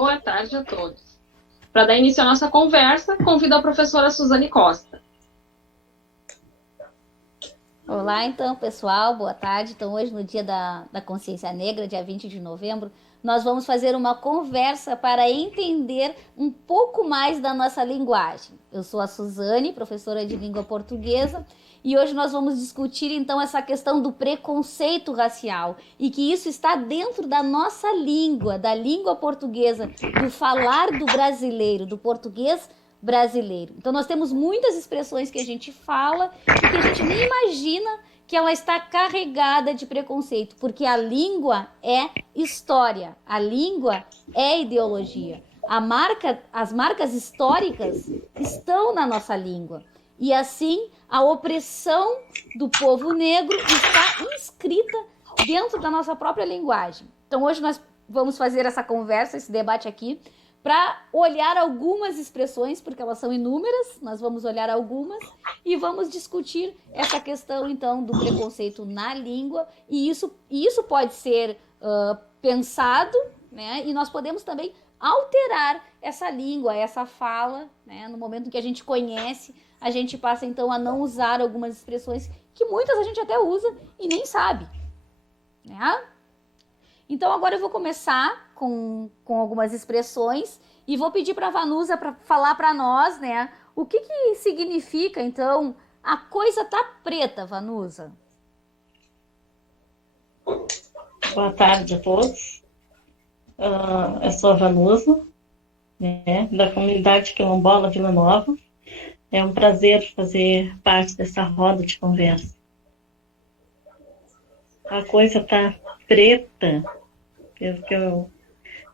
Boa tarde a todos. Para dar início à nossa conversa, convido a professora Suzane Costa. Olá, então, pessoal, boa tarde. Então, hoje, no Dia da Consciência Negra, dia 20 de novembro, nós vamos fazer uma conversa para entender um pouco mais da nossa linguagem. Eu sou a Suzane, professora de língua portuguesa, e hoje nós vamos discutir, então, essa questão do preconceito racial e que isso está dentro da nossa língua, da língua portuguesa, do falar do brasileiro, do português brasileiro. Então nós temos muitas expressões que a gente fala e que a gente nem imagina que ela está carregada de preconceito, porque a língua é história, a língua é ideologia. As marcas históricas estão na nossa língua. E assim, a opressão do povo negro está inscrita dentro da nossa própria linguagem. Então hoje nós vamos fazer essa conversa, esse debate aqui, para olhar algumas expressões, porque elas são inúmeras, nós vamos olhar algumas e vamos discutir essa questão, então, do preconceito na língua, e isso pode ser pensado, né? E nós podemos também alterar essa língua, essa fala, né? No momento em que a gente conhece, a gente passa, então, a não usar algumas expressões que muitas a gente até usa e nem sabe, né? Então, agora eu vou começar com algumas expressões e vou pedir para a Vanusa para falar para nós, né, o que significa, então, a coisa tá preta, Vanusa. Boa tarde a todos. Eu sou a Vanusa, né, da comunidade quilombola Vila Nova. É um prazer fazer parte dessa roda de conversa. A coisa tá preta, pelo que eu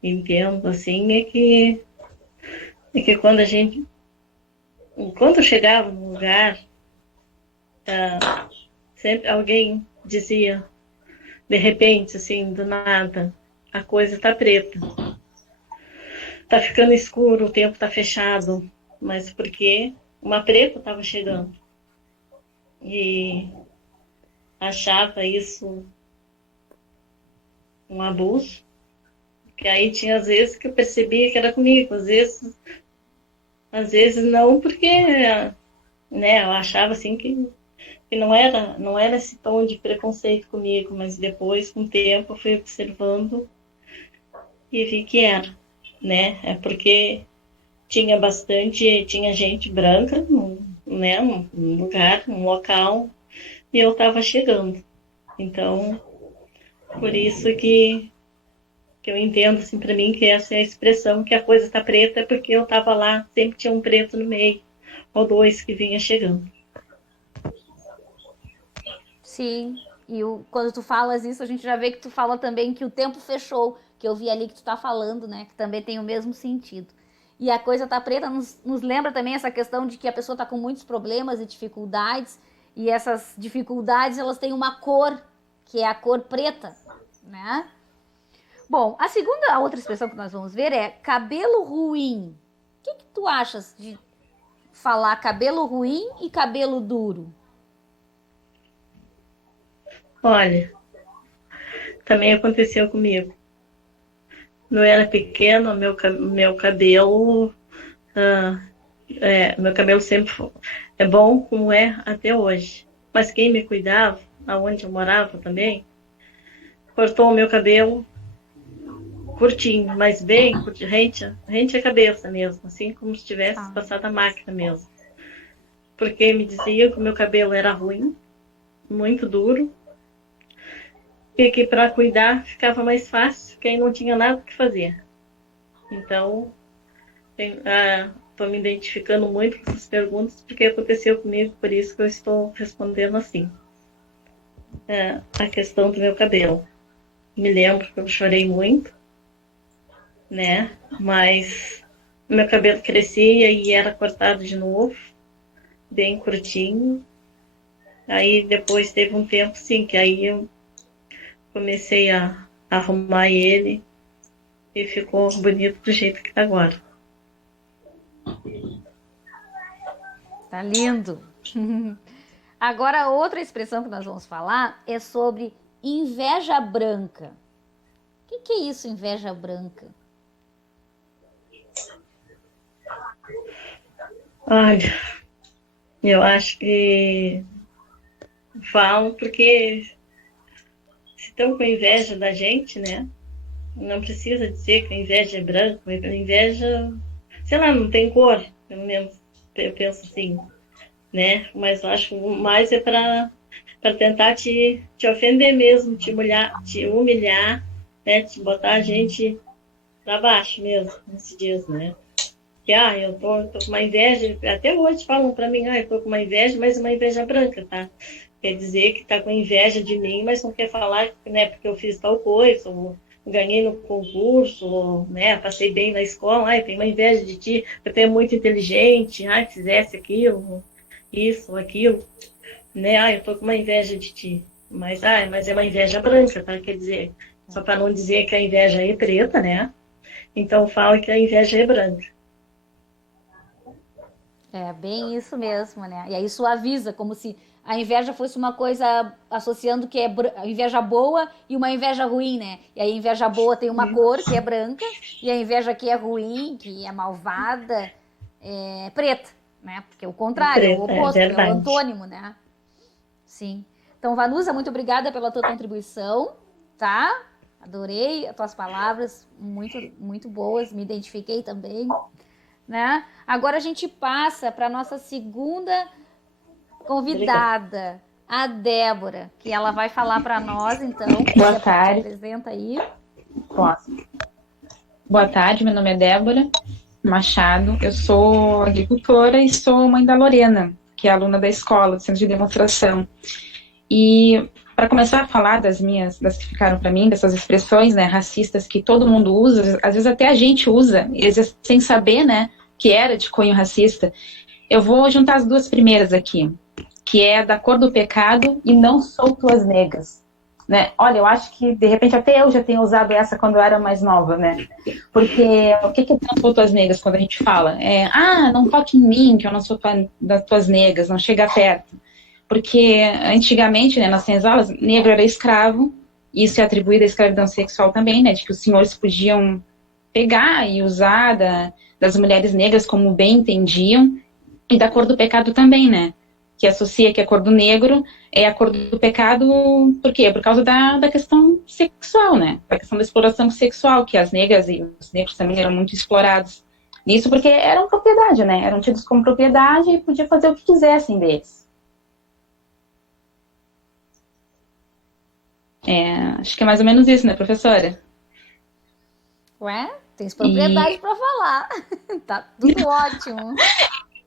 entendo, assim, é que quando eu chegava num lugar, sempre alguém dizia, de repente, assim, do nada, a coisa tá preta. Tá ficando escuro, o tempo tá fechado, mas porque uma preta estava chegando. E achava isso um abuso, que aí tinha às vezes que eu percebia que era comigo, às vezes não, porque, né, eu achava assim que não era esse tom de preconceito comigo, mas depois, com o tempo, eu fui observando e vi que era, né, é porque tinha gente branca, né, num lugar, num local, e eu estava chegando. Então, por isso que eu entendo, assim, para mim, que essa é a expressão que a coisa está preta, é porque eu estava lá, sempre tinha um preto no meio, ou dois que vinha chegando. Sim, e quando tu falas isso, a gente já vê que tu fala também que o tempo fechou, que eu vi ali que tu tá falando, né, que também tem o mesmo sentido. E a coisa tá preta nos lembra também essa questão de que a pessoa tá com muitos problemas e dificuldades, e essas dificuldades, elas têm uma cor, que é a cor preta, né? Bom, a outra expressão que nós vamos ver é cabelo ruim. O que tu achas de falar cabelo ruim e cabelo duro? Olha, também aconteceu comigo. Quando eu era pequeno, meu cabelo, meu cabelo sempre é bom como é até hoje. Mas quem me cuidava, aonde eu morava também, cortou o meu cabelo curtinho, mas bem rente a cabeça mesmo, assim como se tivesse passado a máquina mesmo. Porque me dizia que o meu cabelo era ruim, muito duro, e que para cuidar ficava mais fácil, que aí não tinha nada que fazer. Então, estou me identificando muito com essas perguntas, porque aconteceu comigo, por isso que eu estou respondendo assim. A questão do meu cabelo. Me lembro que eu chorei muito, né? Mas meu cabelo crescia e era cortado de novo, bem curtinho. Aí depois teve um tempo, sim, que aí eu comecei a arrumar ele e ficou bonito do jeito que tá agora. Tá lindo! Agora, outra expressão que nós vamos falar é sobre inveja branca. O que é isso, inveja branca? Olha, eu acho que falam porque se estão com inveja da gente, né? Não precisa dizer que a inveja é branca, a inveja, sei lá, não tem cor, pelo menos eu penso assim, né? Mas eu acho que mais é para tentar te ofender mesmo, te humilhar, né? Te botar a gente para baixo mesmo, nesses dias, né? Que, eu tô com uma inveja, até hoje falam para mim, eu tô com uma inveja, mas uma inveja branca, tá? Quer dizer que tá com inveja de mim, mas não quer falar, né, porque eu fiz tal coisa, ou ganhei no concurso, ou, né, passei bem na escola, tem uma inveja de ti, porque é muito inteligente, fizesse aquilo, isso, aquilo, né, eu tô com uma inveja de ti. Mas é uma inveja branca, tá? Quer dizer, só para não dizer que a inveja é preta, né? Então fala que a inveja é branca. É bem isso mesmo, né? E aí suaviza, como se a inveja fosse uma coisa associando que é a inveja boa e uma inveja ruim, né? E a inveja boa tem uma cor, que é branca, e a inveja que é ruim, que é malvada, é preta, né? Porque é o contrário, é o oposto, é o antônimo, né? Sim. Então, Vanusa, muito obrigada pela tua contribuição, tá? Adorei as tuas palavras, muito, muito boas, me identifiquei também. Né? Agora a gente passa para a nossa segunda convidada, a Débora, que ela vai falar para nós, então. Boa tarde. Se apresenta aí. Posso. Boa tarde, meu nome é Débora Machado, eu sou agricultora e sou mãe da Lorena, que é aluna da escola, do centro de demonstração. E para começar a falar das que ficaram para mim, dessas expressões, né, racistas que todo mundo usa, às vezes até a gente usa, às vezes sem saber, né, que era de cunho racista, eu vou juntar as duas primeiras aqui, que é da cor do pecado e não sou tuas negas. Né? Olha, eu acho que, de repente, até eu já tenho usado essa quando eu era mais nova, né? Porque o que é não sou tuas negas quando a gente fala? Não toque em mim, que eu não sou das tuas negas, não chega perto. Porque antigamente, né, nas senzalas, negro era escravo, e isso é atribuído à escravidão sexual também, né, de que os senhores podiam pegar e usar das mulheres negras como bem entendiam, e da cor do pecado também, né, que associa que a cor do negro é a cor do pecado, por quê? Por causa da questão sexual, né, da questão da exploração sexual, que as negras e os negros também eram muito explorados nisso, porque eram propriedade, né, eram tidos como propriedade e podiam fazer o que quisessem deles. Acho que é mais ou menos isso, né, professora? Ué, tens propriedade para falar. Tá tudo ótimo.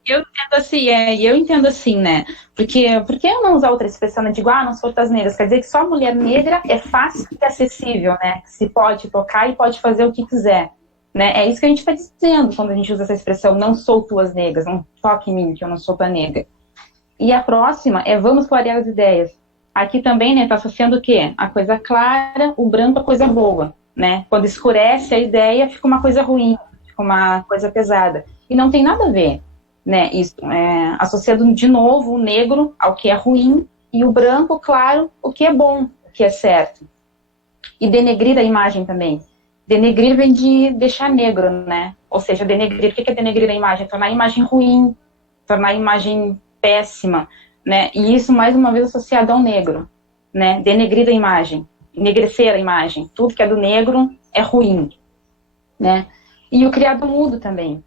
Eu entendo assim, né? Porque por que eu não usar outra expressão, né? Digo, não sou das negras. Quer dizer que só mulher negra é fácil e acessível, né? Que se pode tocar e pode fazer o que quiser. Né? É isso que a gente está dizendo quando a gente usa essa expressão, não sou tuas negras, não toque em mim, que eu não sou tua negra. E a próxima é vamos clarear as ideias. Aqui também, né, tá associando o quê? A coisa clara, o branco, a coisa boa, né? Quando escurece a ideia, fica uma coisa ruim, fica uma coisa pesada. E não tem nada a ver, né? Isso, associando de novo o negro ao que é ruim e o branco, claro, o que é bom, o que é certo. E denegrir a imagem também. Denegrir vem de deixar negro, né? Ou seja, denegrir, o que é denegrir a imagem? Tornar a imagem ruim, tornar a imagem péssima, né? E isso, mais uma vez, associado ao negro, né? Denegrir a imagem, enegrecer a imagem. Tudo que é do negro é ruim, né? E o criado mudo também.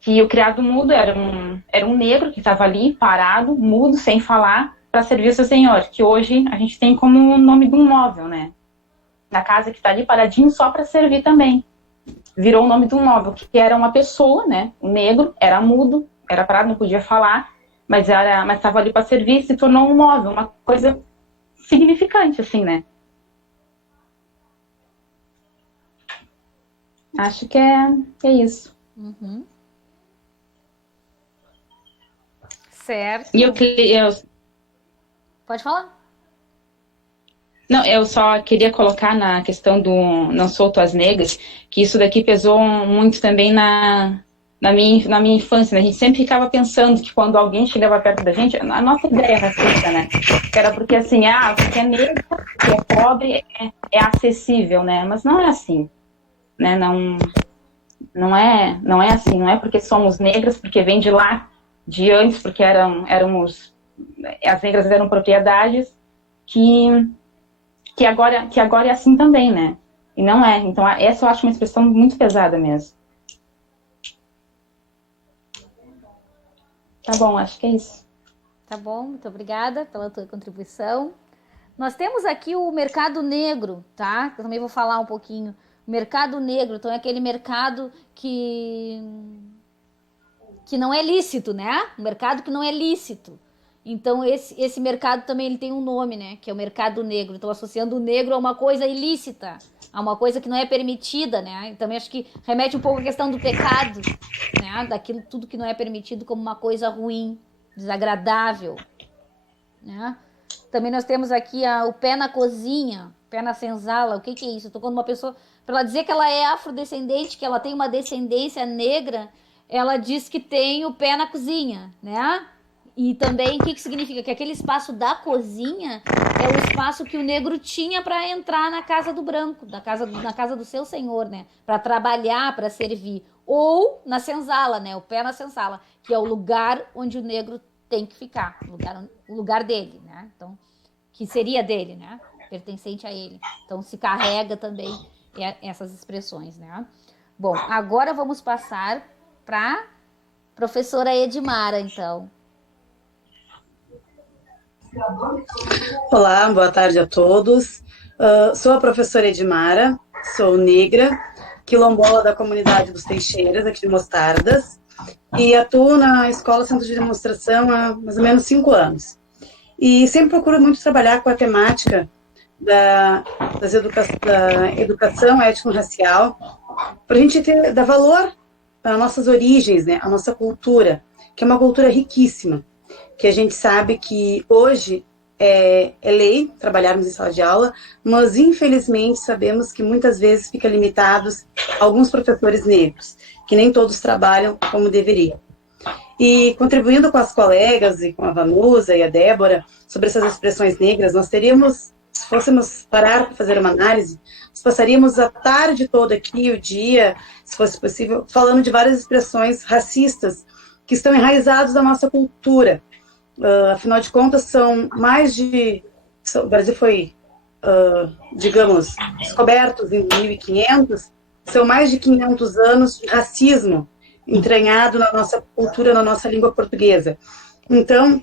Que o criado mudo era um negro que estava ali, parado, mudo, sem falar, para servir o seu senhor. Que hoje a gente tem como o nome de um móvel, né? Na casa que está ali paradinho só para servir também. Virou o nome de um móvel, que era uma pessoa, né? Um negro, era mudo, era parado, não podia falar, mas estava ali para servir, se tornou um móvel, uma coisa significante, assim, né? Acho que é isso. Uhum. Certo. E eu... Pode falar? Não, eu só queria colocar na questão do não sou tuas negras, que isso daqui pesou muito também na minha infância, né? A gente sempre ficava pensando que quando alguém chegava perto da gente, a nossa ideia racista, né? Era porque assim, porque é negro, porque é pobre, é acessível, né? Mas não é assim, né? Não é assim, não é porque somos negras, porque vem de lá, de antes, porque as negras eram propriedades, que agora é assim também, né? E não é. Então, essa eu acho uma expressão muito pesada mesmo. Tá bom, acho que é isso. Tá bom, muito obrigada pela tua contribuição. Nós temos aqui o mercado negro, tá? Eu também vou falar um pouquinho. O mercado negro, então é aquele mercado que não é lícito, né? Um mercado que não é lícito. Então esse mercado também ele tem um nome, né? Que é o mercado negro. Então associando o negro a uma coisa ilícita, a uma coisa que não é permitida, né? E também acho que remete um pouco à questão do pecado, né? Daquilo tudo que não é permitido como uma coisa ruim, desagradável, né? Também nós temos aqui o pé na cozinha, pé na senzala. O que é isso? Eu tô falando uma pessoa, para ela dizer que ela é afrodescendente, que ela tem uma descendência negra, ela diz que tem o pé na cozinha, né? E também o que significa? Que aquele espaço da cozinha é o espaço que o negro tinha para entrar na casa do branco, na casa do seu senhor, né? Para trabalhar, para servir. Ou na senzala, né? O pé na senzala, que é o lugar onde o negro tem que ficar, o lugar dele, né? Então, que seria dele, né? Pertencente a ele. Então, se carrega também essas expressões, né? Bom, agora vamos passar para professora Edmara, então. Olá, boa tarde a todos. Sou a professora Edmara, sou negra, quilombola da comunidade dos Teixeiras, aqui de Mostardas, e atuo na Escola Centro de Demonstração há mais ou menos 5 anos. E sempre procuro muito trabalhar com a temática da educação étnico-racial, para a gente dar valor às nossas origens, né, à nossa cultura, que é uma cultura riquíssima, que a gente sabe que hoje é lei trabalharmos em sala de aula, mas infelizmente sabemos que muitas vezes fica limitados a alguns professores negros, que nem todos trabalham como deveriam. E contribuindo com as colegas e com a Vanusa e a Débora sobre essas expressões negras, nós teríamos, se fôssemos parar para fazer uma análise, nós passaríamos a tarde toda aqui, o dia, se fosse possível, falando de várias expressões racistas que estão enraizadas na nossa cultura. Afinal de contas, são mais de... O Brasil foi, digamos, descoberto em 1500, são mais de 500 anos de racismo entranhado na nossa cultura, na nossa língua portuguesa. Então,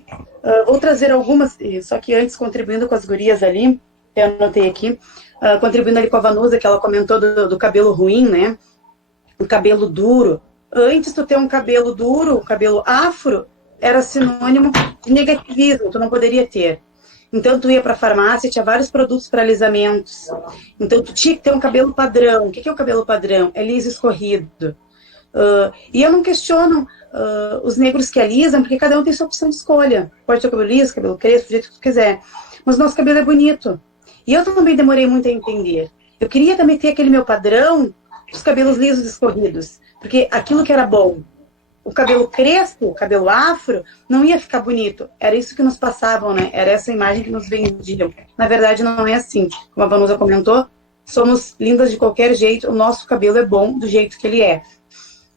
vou trazer algumas, só que antes, contribuindo com as gurias ali, eu anotei aqui, contribuindo ali com a Vanusa, que ela comentou do cabelo ruim, né? O cabelo duro. Antes de tu ter um cabelo duro, um cabelo afro, era sinônimo de negativismo, tu não poderia ter. Então, tu ia para a farmácia, tinha vários produtos para alisamentos. Então, tu tinha que ter um cabelo padrão. O que é o cabelo padrão? É liso escorrido. E eu não questiono os negros que alisam, porque cada um tem sua opção de escolha. Pode ter o cabelo liso, cabelo crespo, do jeito que tu quiser. Mas nosso cabelo é bonito. E eu também demorei muito a entender. Eu queria também ter aquele meu padrão dos cabelos lisos escorridos. Porque aquilo que era bom, o cabelo crespo, o cabelo afro, não ia ficar bonito. Era isso que nos passavam, né? Era essa imagem que nos vendiam. Na verdade, não é assim. Como a Vanusa comentou, somos lindas de qualquer jeito, o nosso cabelo é bom do jeito que ele é.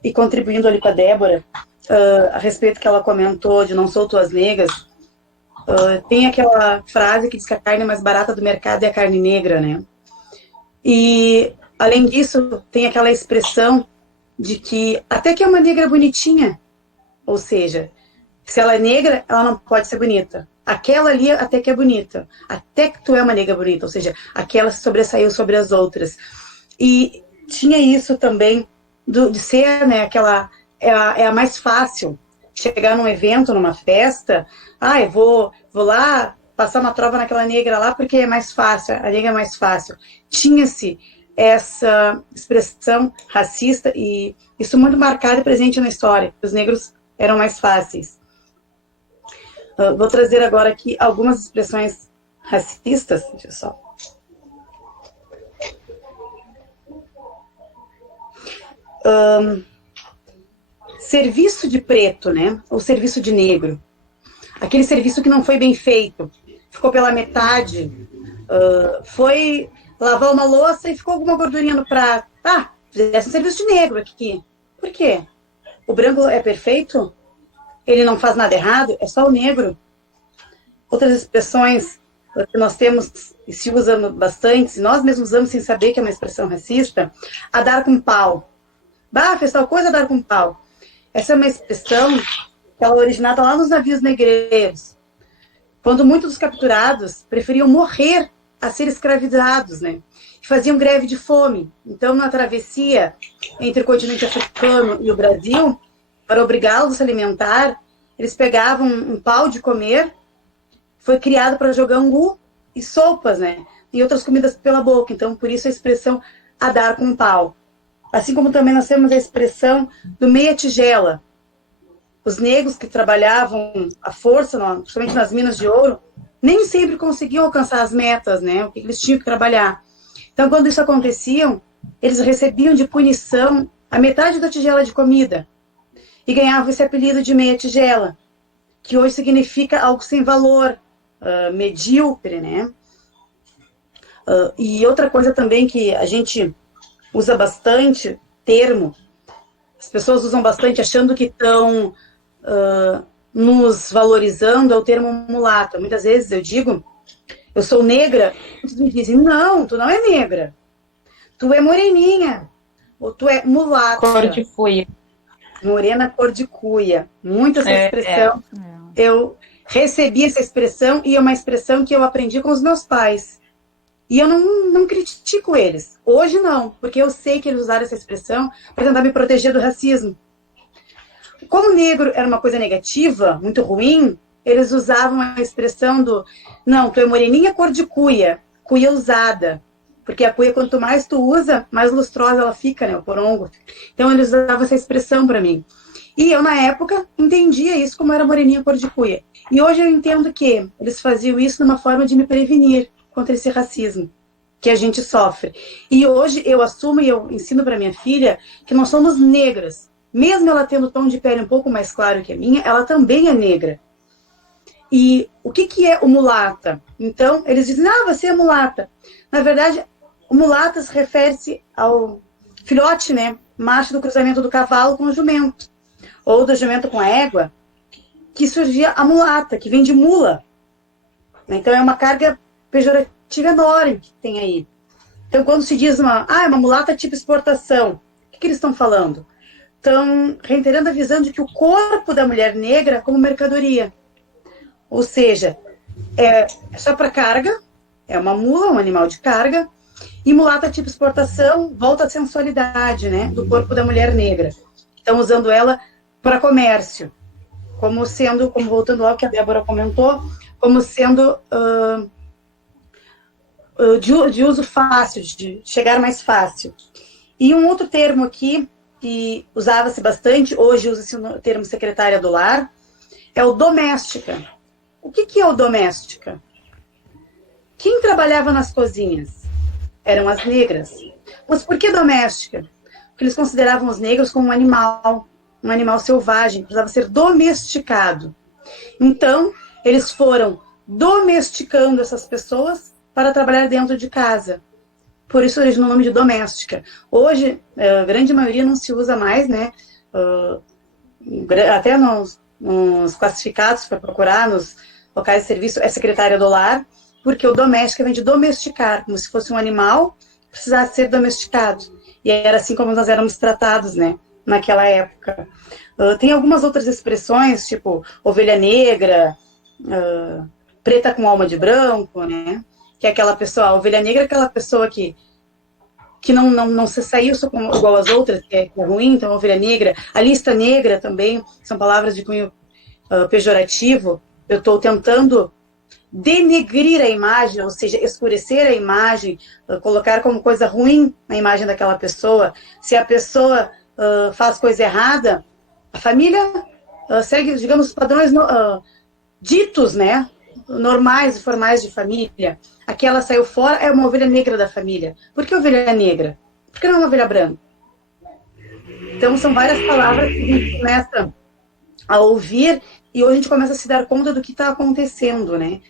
E contribuindo ali com a Débora, a respeito que ela comentou de não sou tuas negas, tem aquela frase que diz que a carne mais barata do mercado é a carne negra, né? E, além disso, tem aquela expressão de que até que é uma negra bonitinha, ou seja, se ela é negra, ela não pode ser bonita. Aquela ali até que é bonita, até que tu é uma negra bonita, ou seja, aquela se sobressaiu sobre as outras. E tinha isso também de ser, né, aquela é a mais fácil. Chegar num evento, numa festa, eu vou lá passar uma trova naquela negra lá porque é mais fácil, a negra é mais fácil. Tinha-se essa expressão racista e isso muito marcado e presente na história. Os negros eram mais fáceis. Vou trazer agora aqui algumas expressões racistas. Deixa eu só. Serviço de preto, né? Ou serviço de negro. Aquele serviço que não foi bem feito, ficou pela metade, foi lavar uma louça e ficou alguma gordurinha no prato. Fizesse um serviço de negro aqui. Por quê? O branco é perfeito? ele não faz nada errado, é só o negro. Outras expressões que nós temos e se usam bastante, e nós mesmos usamos sem saber que é uma expressão racista, a dar com pau. Bah, fez tal coisa, a dar com pau. Essa é uma expressão que ela é originada lá nos navios negreiros, quando muitos dos capturados preferiam morrer a ser escravizados, né? E faziam greve de fome. Então, na travessia entre o continente africano e o Brasil, para obrigá-los a se alimentar, eles pegavam um pau de comer, foi criado para jogar angu e sopas, né? E outras comidas pela boca. Então, por isso a expressão a dar com pau. Assim como também nós temos a expressão do meia-tigela. Os negros que trabalhavam à força, principalmente nas minas de ouro, nem sempre conseguiam alcançar as metas, né? O que eles tinham que trabalhar. Então, quando isso acontecia, eles recebiam de punição a metade da tigela de comida e ganhavam esse apelido de meia-tigela, que hoje significa algo sem valor, medíocre, né? E outra coisa também que a gente usa bastante, termo, as pessoas usam bastante achando que estão nos valorizando, é o termo mulata. Muitas vezes eu digo, eu sou negra, muitos me dizem, não, tu não é negra, tu é moreninha, ou tu é mulata. Cor de cuia. Morena cor de cuia. Muito essa expressão. Eu recebi essa expressão e é uma expressão que eu aprendi com os meus pais. E eu não critico eles. Hoje não, porque eu sei que eles usaram essa expressão para tentar me proteger do racismo. Como negro era uma coisa negativa, muito ruim, eles usavam a expressão do não, tu é moreninha cor de cuia usada. Porque a cuia, quanto mais tu usa, mais lustrosa ela fica, né, o porongo. Então eles usavam essa expressão para mim. E eu, na época, entendia isso como era moreninha cor de cuia. E hoje eu entendo que eles faziam isso numa forma de me prevenir contra esse racismo que a gente sofre. E hoje eu assumo e eu ensino para minha filha que nós somos negras. Mesmo ela tendo o tom de pele um pouco mais claro que a minha, ela também é negra. E o que é o mulata? Então, eles dizem, você é mulata. Na verdade, o mulata se refere-se ao filhote, né, macho do cruzamento do cavalo com o jumento. Ou do jumento com a égua, que surgia a mulata, que vem de mula. Então, é uma carga pejorativa enorme que tem aí. Então, quando se diz é uma mulata tipo exportação, o que eles estão falando? Estão reiterando a visão de que o corpo da mulher negra é como mercadoria. Ou seja, é só para carga, é uma mula, um animal de carga, e mulata tipo exportação volta à sensualidade, né, do corpo da mulher negra. Estão usando ela para comércio, como voltando ao que a Débora comentou, como sendo de uso fácil, de chegar mais fácil. E um outro termo aqui, que usava-se bastante, hoje usa-se o termo secretária do lar, é o doméstica. O que é o doméstica? Quem trabalhava nas cozinhas? Eram as negras. Mas por que doméstica? Porque eles consideravam os negros como um animal selvagem, precisava ser domesticado. Então, eles foram domesticando essas pessoas para trabalhar dentro de casa. Por isso originou o nome de doméstica. Hoje, a grande maioria não se usa mais, né? Até nos classificados para procurar, nos locais de serviço, é secretária do lar, porque o doméstica vem de domesticar, como se fosse um animal que precisasse ser domesticado. E era assim como nós éramos tratados, né? Naquela época. Tem algumas outras expressões, tipo ovelha negra, preta com alma de branco, né? Que é aquela pessoa, a ovelha negra é aquela pessoa que não se saiu igual as outras, que é ruim, então a ovelha negra. A lista negra também, são palavras de cunho pejorativo. Eu estou tentando denegrir a imagem, ou seja, escurecer a imagem, colocar como coisa ruim a imagem daquela pessoa. Se a pessoa faz coisa errada, a família segue, digamos, os padrões ditos, né, normais e formais de família. Aquela saiu fora, é uma ovelha negra da família. Por que ovelha negra? Por que não uma ovelha branca? Então, são várias palavras que a gente começa a ouvir e hoje a gente começa a se dar conta do que está acontecendo, né?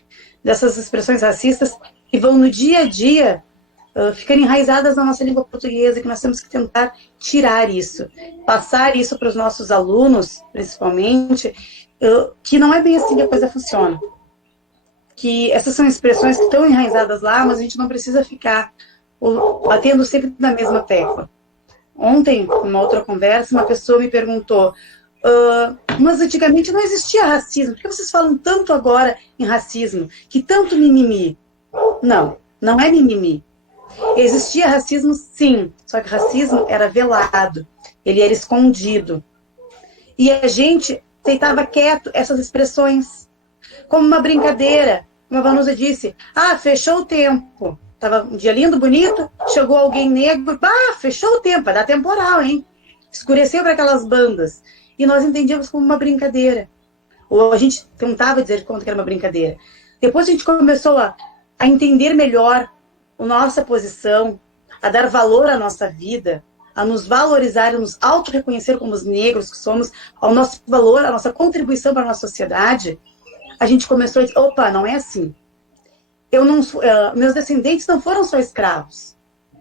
Dessas expressões racistas que vão no dia a dia ficando enraizadas na nossa língua portuguesa, que nós temos que tentar tirar isso, passar isso para os nossos alunos, principalmente, que não é bem assim que a coisa funciona. Que essas são expressões que estão enraizadas lá, mas a gente não precisa ficar batendo sempre na mesma tecla. Ontem, numa outra conversa, uma pessoa me perguntou, mas antigamente não existia racismo, por que vocês falam tanto agora em racismo? Que tanto mimimi? Não, não é mimimi. Existia racismo, sim, só que racismo era velado, ele era escondido. E a gente aceitava quieto essas expressões, como uma brincadeira. Como a Vanusa disse, fechou o tempo. Tava um dia lindo, bonito, chegou alguém negro, fechou o tempo, vai dar temporal, hein? Escureceu para aquelas bandas. E nós entendíamos como uma brincadeira. Ou a gente tentava dizer que era uma brincadeira. Depois a gente começou a entender melhor a nossa posição, a dar valor à nossa vida, a nos valorizar, a nos auto-reconhecer como os negros que somos, ao nosso valor, a nossa contribuição para a nossa sociedade. A gente começou a dizer, opa, não é assim. Meus descendentes não foram só escravos.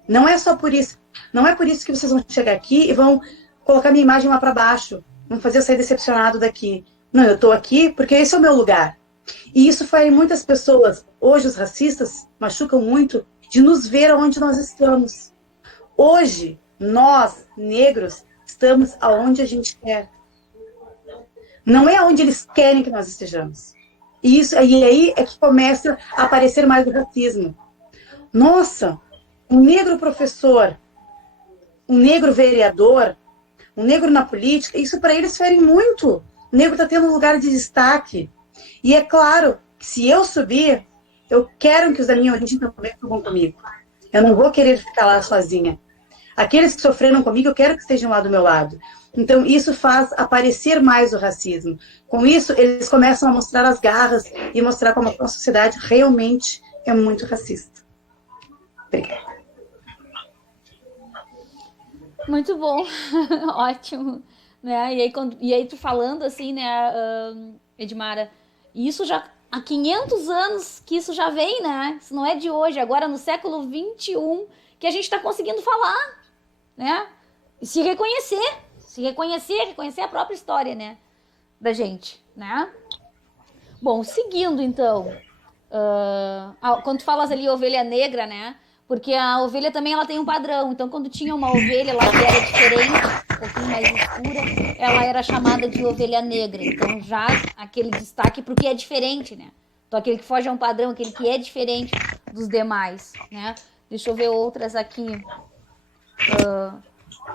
Não é só por isso. Não é por isso que vocês vão chegar aqui e vão colocar minha imagem lá para baixo. Vão fazer eu sair decepcionado daqui. Não, eu estou aqui porque esse é o meu lugar. E isso foi em muitas pessoas. Hoje os racistas machucam muito de nos ver onde nós estamos. Hoje, nós, negros, estamos aonde a gente quer. Não é onde eles querem que nós estejamos. E aí é que começa a aparecer mais o racismo. Nossa, um negro professor, um negro vereador, um negro na política, isso para eles fere muito. O negro está tendo um lugar de destaque. E é claro que se eu subir, eu quero que os da minha origem também subam comigo. Eu não vou querer ficar lá sozinha. Aqueles que sofreram comigo, eu quero que estejam lá do meu lado. Então, isso faz aparecer mais o racismo. Com isso, eles começam a mostrar as garras e mostrar como a sociedade realmente é muito racista. Obrigada. Muito bom, ótimo. Né? E aí tu falando assim, né, Edmara, isso já há 500 anos que isso já vem, né? Isso não é de hoje, agora no século XXI que a gente está conseguindo falar, né? E se reconhecer a própria história, né, da gente, né? Bom, seguindo então, quando tu falas ali ovelha negra, né? Porque a ovelha também ela tem um padrão. Então, quando tinha uma ovelha lá que era diferente, um pouquinho mais escura, ela era chamada de ovelha negra. Então, já aquele destaque porque é diferente, né? Então, aquele que foge a um padrão, aquele que é diferente dos demais, né? Deixa eu ver outras aqui.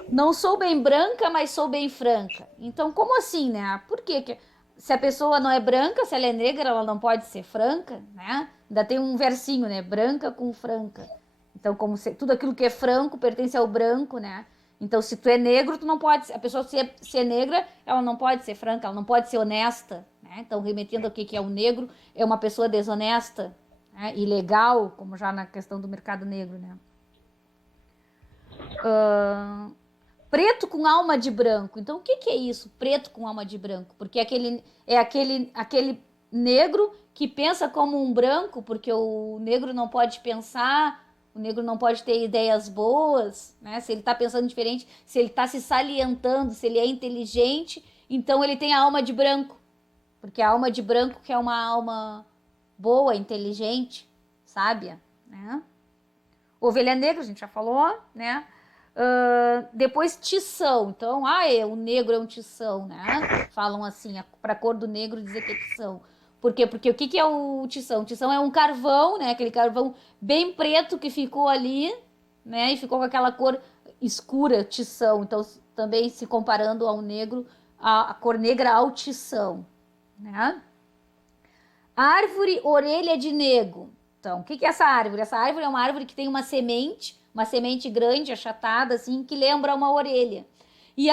Não sou bem branca, mas sou bem franca. Então, como assim, né? Por quê? Se a pessoa não é branca, se ela é negra, ela não pode ser franca, né? Ainda tem um versinho, né? Branca com franca. Então, como tudo aquilo que é franco pertence ao branco, né? Então, se tu é negro, tu não pode... A pessoa, se é negra, ela não pode ser franca, ela não pode ser honesta, né? Então, remetendo ao que é o negro, é uma pessoa desonesta, né? Ilegal, como já na questão do mercado negro, né? Preto com alma de branco. Então, o que é isso? Preto com alma de branco. Porque aquele negro que pensa como um branco, porque o negro não pode pensar, o negro não pode ter ideias boas, né? Se ele está pensando diferente, se ele está se salientando, se ele é inteligente, então ele tem a alma de branco. Porque a alma de branco que é uma alma boa, inteligente, sábia, né? Ovelha negra, a gente já falou, né? Depois tição. Então, o negro é um tição, né? Falam assim, para a cor do negro dizer que é tição. Por quê? Porque o que é o tição? O tição é um carvão, né? Aquele carvão bem preto que ficou ali, né? E ficou com aquela cor escura, tição. Então, também se comparando ao negro, a cor negra ao tição, né? Árvore orelha de nego. Então, o que é essa árvore? Essa árvore é uma árvore que tem uma semente grande, achatada, assim, que lembra uma orelha. E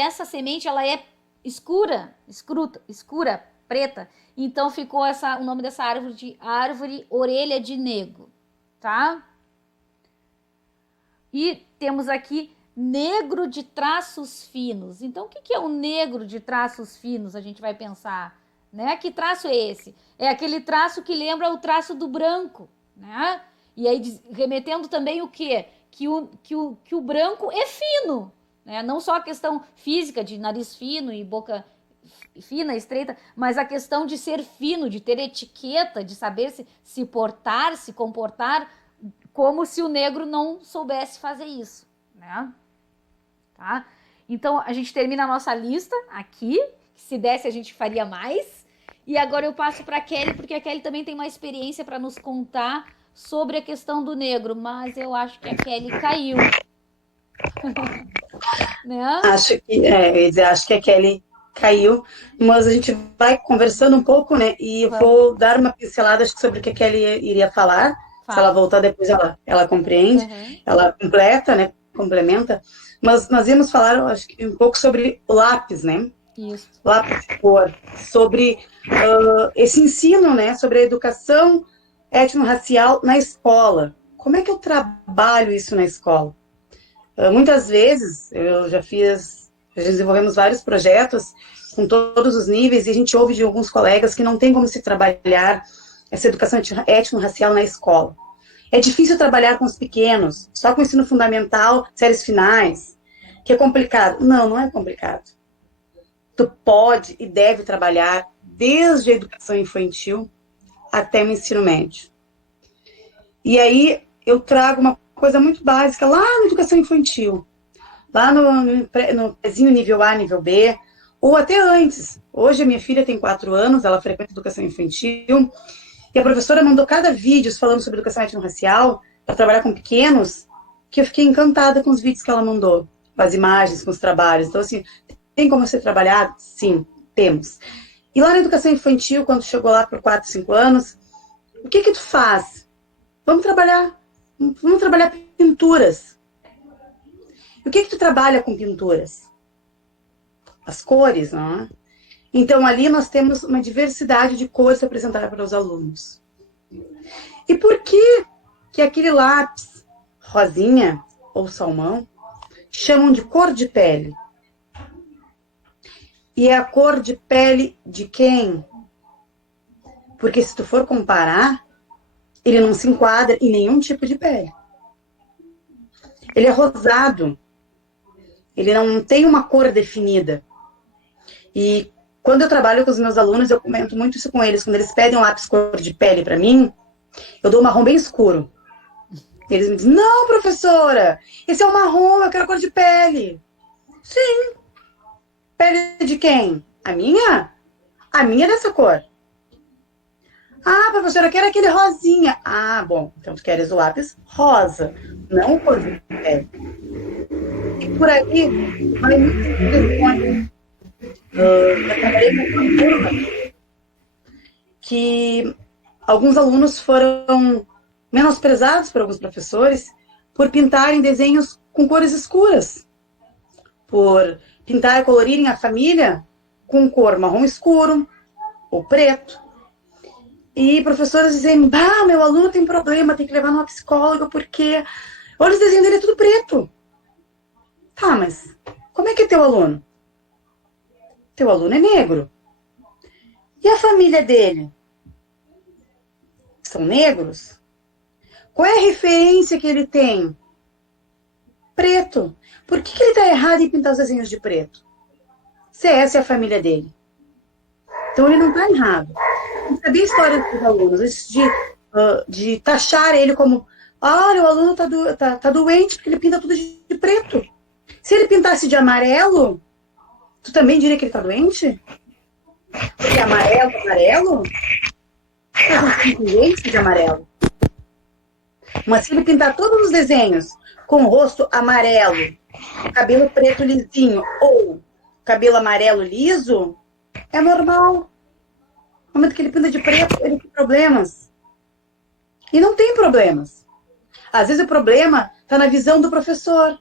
essa semente, ela é escura, preta. Então, ficou o nome dessa árvore de árvore orelha de nego, tá? E temos aqui negro de traços finos. Então, o que é o negro de traços finos? A gente vai pensar, né? Que traço é esse? É aquele traço que lembra o traço do branco, né? E aí, remetendo também o quê? Que o branco é fino, né? Não só a questão física de nariz fino e boca fina, estreita, mas a questão de ser fino, de ter etiqueta, de saber se portar, se comportar, como se o negro não soubesse fazer isso, né? Tá? Então, a gente termina a nossa lista aqui, se desse a gente faria mais, e agora eu passo para a Kelly, porque a Kelly também tem uma experiência para nos contar sobre a questão do negro, mas eu acho que a Kelly caiu. Né? Acho que a Kelly caiu, mas a gente vai conversando um pouco, né? E eu vou dar uma pincelada sobre o que a Kelly iria falar. Se ela voltar depois, ela compreende, ela completa, né? Complementa. Mas nós íamos falar, acho que um pouco sobre o lápis, né? Isso. Lápis de cor, sobre esse ensino, né? Sobre a educação étnico-racial na escola. Como é que eu trabalho isso na escola? Muitas vezes, já desenvolvemos vários projetos com todos os níveis, e a gente ouve de alguns colegas que não tem como se trabalhar essa educação étnico-racial na escola. É difícil trabalhar com os pequenos, só com o ensino fundamental, séries finais, que é complicado. Não, não é complicado. Tu pode e deve trabalhar desde a educação infantil até o ensino médio. E aí eu trago uma coisa muito básica lá na educação infantil, lá no pezinho nível A, nível B, ou até antes. Hoje a minha filha tem 4 anos, ela frequenta educação infantil, e a professora mandou cada vídeo falando sobre educação étnico-racial para trabalhar com pequenos, que eu fiquei encantada com os vídeos que ela mandou, com as imagens, com os trabalhos. Então, assim, tem como ser trabalhado? Sim, temos. E lá na educação infantil, quando chegou lá por 4, 5 anos, o que tu faz? Vamos trabalhar pinturas. E o que tu trabalha com pinturas? As cores, não é? Então, ali nós temos uma diversidade de cores apresentadas para os alunos. E por que aquele lápis rosinha ou salmão chamam de cor de pele? E é a cor de pele de quem? Porque se tu for comparar, ele não se enquadra em nenhum tipo de pele. Ele é rosado. Ele não tem uma cor definida. E quando eu trabalho com os meus alunos, eu comento muito isso com eles. Quando eles pedem um lápis cor de pele para mim, eu dou um marrom bem escuro. Eles me dizem, não, professora, esse é o marrom, eu quero cor de pele. Sim. Pele de quem? A minha? A minha é dessa cor. Ah, professora, eu quero aquele rosinha. Ah, bom, então tu queres o lápis rosa, não cor de pele. E por aí, vai muito. Eu trabalhei com uma turma que alguns alunos foram menosprezados por alguns professores por pintarem desenhos com cores escuras, por pintar e colorirem a família com cor marrom escuro ou preto. E professores dizem, meu aluno tem problema, tem que levar numa psicóloga porque olha, os desenhos dele é tudo preto. Tá, mas como é que é teu aluno? Teu aluno é negro. E a família dele? São negros? Qual é a referência que ele tem? Preto. Por que ele está errado em pintar os desenhos de preto? Se essa é a família dele. Então ele não está errado. Tem que saber a história dos alunos, antes de taxar ele como, olha, o aluno tá doente porque ele pinta tudo de preto. Se ele pintasse de amarelo, tu também diria que ele tá doente? Porque amarelo, faz um doente de amarelo. Mas se ele pintar todos os desenhos com o rosto amarelo, cabelo preto lisinho ou cabelo amarelo liso, é normal. No momento que ele pinta de preto, ele tem problemas. E não tem problemas. Às vezes o problema está na visão do professor,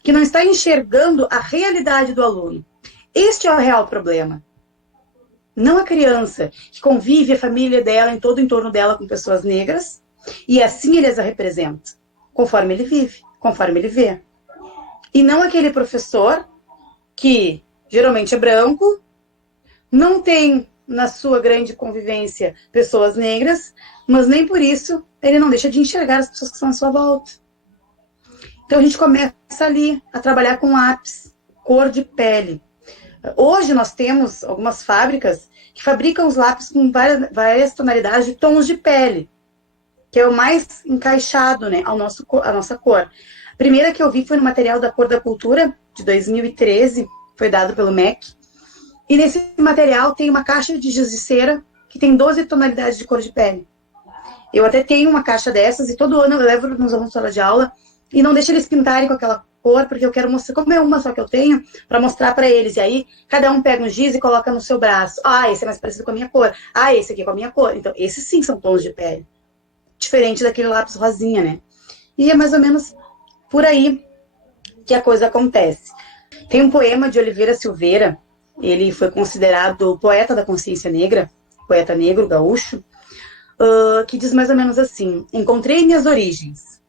que não está enxergando a realidade do aluno. Este é o real problema. Não a criança, que convive a família dela, em todo o entorno dela, com pessoas negras, e assim ele as representa, conforme ele vive, conforme ele vê. E não aquele professor que geralmente é branco, não tem na sua grande convivência pessoas negras, mas nem por isso ele não deixa de enxergar as pessoas que estão à sua volta. Então a gente começa ali a trabalhar com lápis, cor de pele. Hoje nós temos algumas fábricas que fabricam os lápis com várias tonalidades de tons de pele, que é o mais encaixado, né, à nossa cor. A primeira que eu vi foi no material da Cor da Cultura, de 2013, foi dado pelo MEC. E nesse material tem uma caixa de giz de cera que tem 12 tonalidades de cor de pele. Eu até tenho uma caixa dessas e todo ano eu levo nos alunos na sala de aula e não deixo eles pintarem com aquela cor, porque eu quero mostrar, como é uma só que eu tenho, para mostrar para eles. E aí, cada um pega um giz e coloca no seu braço. Ah, esse é mais parecido com a minha cor. Ah, esse aqui é com a minha cor. Então, esses sim são tons de pele. Diferente daquele lápis rosinha, né? E é mais ou menos por aí que a coisa acontece. Tem um poema de Oliveira Silveira, ele foi considerado o poeta da consciência negra, poeta negro, gaúcho, que diz mais ou menos assim: encontrei minhas origens.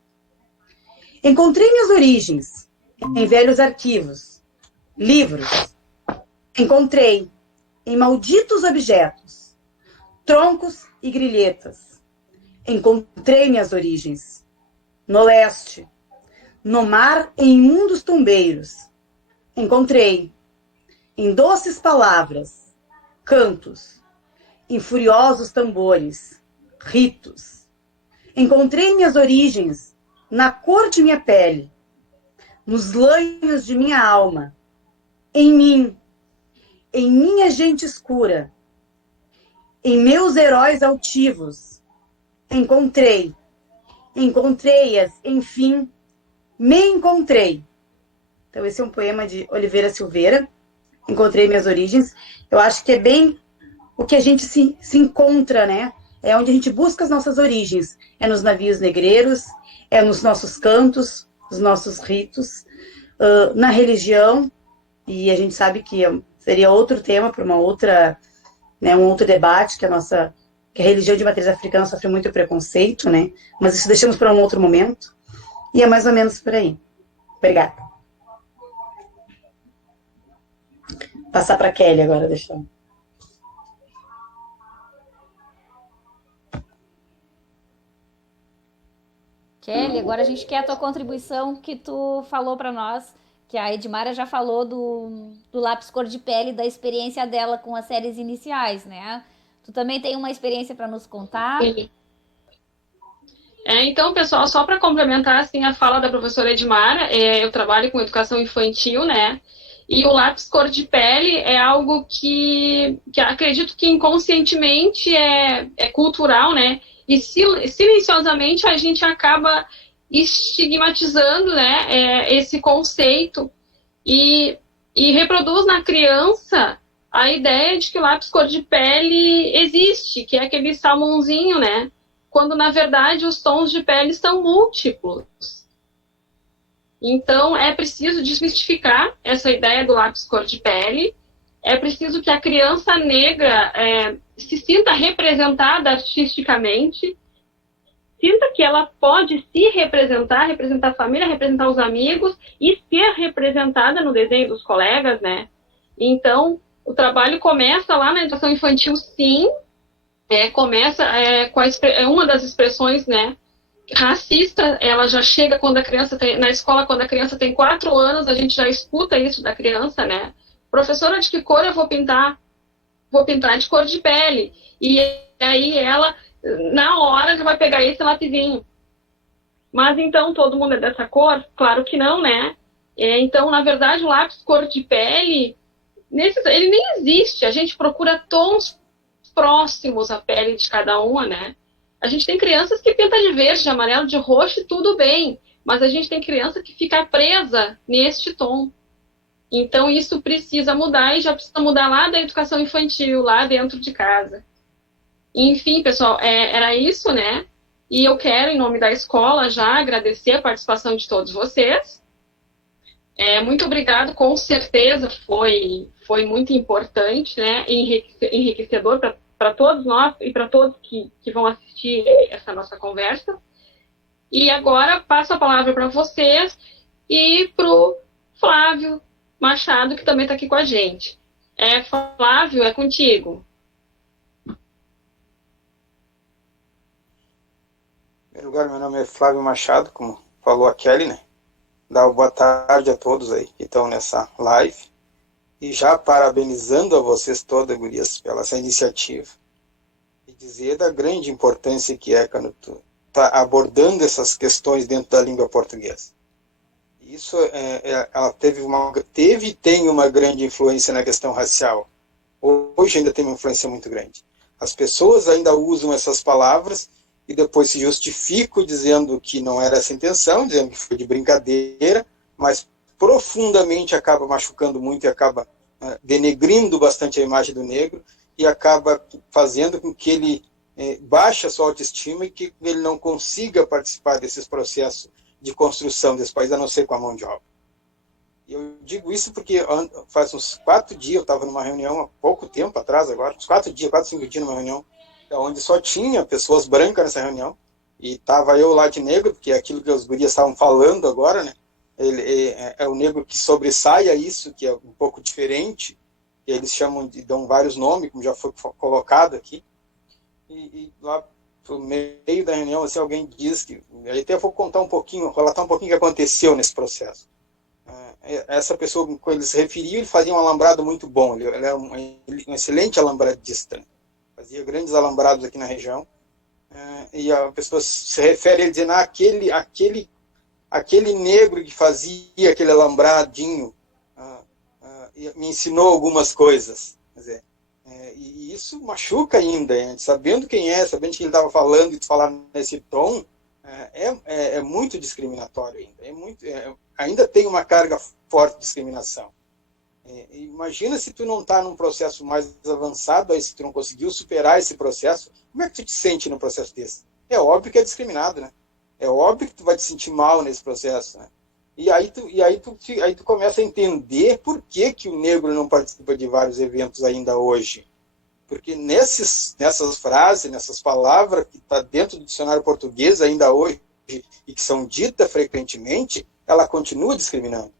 Encontrei minhas origens em velhos arquivos, livros. Encontrei em malditos objetos, troncos e grilhetas. Encontrei minhas origens no leste, no mar e em imundos tombeiros. Encontrei em doces palavras, cantos, em furiosos tambores, ritos. Encontrei minhas origens na cor de minha pele, nos lanhos de minha alma, em mim, em minha gente escura, em meus heróis altivos. Encontrei-as, enfim, me encontrei. Então esse é um poema de Oliveira Silveira, Encontrei minhas origens. Eu acho que é bem o que a gente se encontra, né? É onde a gente busca as nossas origens. É nos navios negreiros, é nos nossos cantos, nos nossos ritos, na religião, e a gente sabe que seria outro tema para uma outra, né, um outro debate, que a religião de matriz africana sofre muito preconceito, né? Mas isso deixamos para um outro momento. E é mais ou menos por aí. Obrigada. Passar para a Kelly agora, deixa eu... Kelly, agora a gente quer a tua contribuição que tu falou para nós, que a Edmara já falou do lápis cor de pele, da experiência dela com as séries iniciais, né? Tu também tem uma experiência para nos contar? Sim. Então, pessoal, só para complementar assim, a fala da professora Edmara, eu trabalho com educação infantil, né? E o lápis cor de pele é algo que acredito que inconscientemente é cultural, né? E silenciosamente a gente acaba estigmatizando, né, esse conceito e reproduz na criança a ideia de que o lápis cor de pele existe, que é aquele salmãozinho, né? Quando, na verdade, os tons de pele são múltiplos. Então, é preciso desmistificar essa ideia do lápis cor de pele. É preciso que a criança negra se sinta representada artisticamente, sinta que ela pode se representar a família, representar os amigos e ser representada no desenho dos colegas, né? Então, o trabalho começa lá na educação infantil, sim, começa com uma das expressões, né, racista. Ela já chega quando a criança na escola, quando a criança tem 4 anos, a gente já escuta isso da criança, né? Professora, de que cor eu vou pintar? Vou pintar de cor de pele. E aí ela, na hora, já vai pegar esse lapisinho. Mas então todo mundo é dessa cor? Claro que não, né? Então, na verdade, o lápis cor de pele, ele nem existe. A gente procura tons próximos à pele de cada uma, né? A gente tem crianças que pintam de verde, de amarelo, de roxo, e tudo bem. Mas a gente tem criança que fica presa neste tom. Então, isso precisa mudar, e já precisa mudar lá da educação infantil, lá dentro de casa. Enfim, pessoal, era isso, né? E eu quero, em nome da escola, já agradecer a participação de todos vocês. Muito obrigado, com certeza foi muito importante, né? Enriquecedor para todos nós e para todos que vão assistir essa nossa conversa. E agora passo a palavra para vocês e para o Flávio Machado, que também está aqui com a gente. Flávio, é contigo. Em primeiro lugar, meu nome é Flávio Machado, como falou a Kelly, né? Dá uma boa tarde a todos aí que estão nessa live. E já parabenizando a vocês todas, gurias, pela essa iniciativa. E dizer da grande importância que é quando tu está abordando essas questões dentro da língua portuguesa. Isso ela teve e tem uma grande influência na questão racial. Hoje ainda tem uma influência muito grande. As pessoas ainda usam essas palavras e depois se justificam dizendo que não era essa a intenção, dizendo que foi de brincadeira, mas profundamente acaba machucando muito e acaba denegrindo bastante a imagem do negro e acaba fazendo com que ele baixe a sua autoestima e que ele não consiga participar desses processos de construção desse país, a não ser com a mão de obra. Eu digo isso porque faz uns 4 dias, eu estava numa reunião há pouco tempo atrás agora, uns 4 dias, 4, 5 dias numa reunião, onde só tinha pessoas brancas nessa reunião, e estava eu lá de negro, porque é aquilo que os gurias estavam falando agora, né? Ele é o negro que sobressai a isso, que é um pouco diferente, e eles dão vários nomes, como já foi colocado aqui, e lá no meio da reunião, assim, alguém diz que, aí até eu vou contar um pouquinho, relatar um pouquinho o que aconteceu nesse processo. Essa pessoa com ele se referia, ele fazia um alambrado muito bom, ele era um excelente alambradista, né? Fazia grandes alambrados aqui na região, e a pessoa se refere a ele dizendo, aquele negro que fazia aquele alambradinho me ensinou algumas coisas. Quer dizer, e isso machuca ainda, sabendo quem é, sabendo que ele estava falando e falar nesse tom, é muito discriminatório ainda, ainda tem uma carga forte de discriminação. Imagina se tu não está num processo mais avançado, aí se tu não conseguiu superar esse processo, como é que tu te sente num processo desse? É óbvio que é discriminado, né? É óbvio que tu vai te sentir mal nesse processo, né? E aí tu começa a entender por que o negro não participa de vários eventos ainda hoje. Porque nessas frases, nessas palavras que está dentro do dicionário português ainda hoje, e que são ditas frequentemente, ela continua discriminando,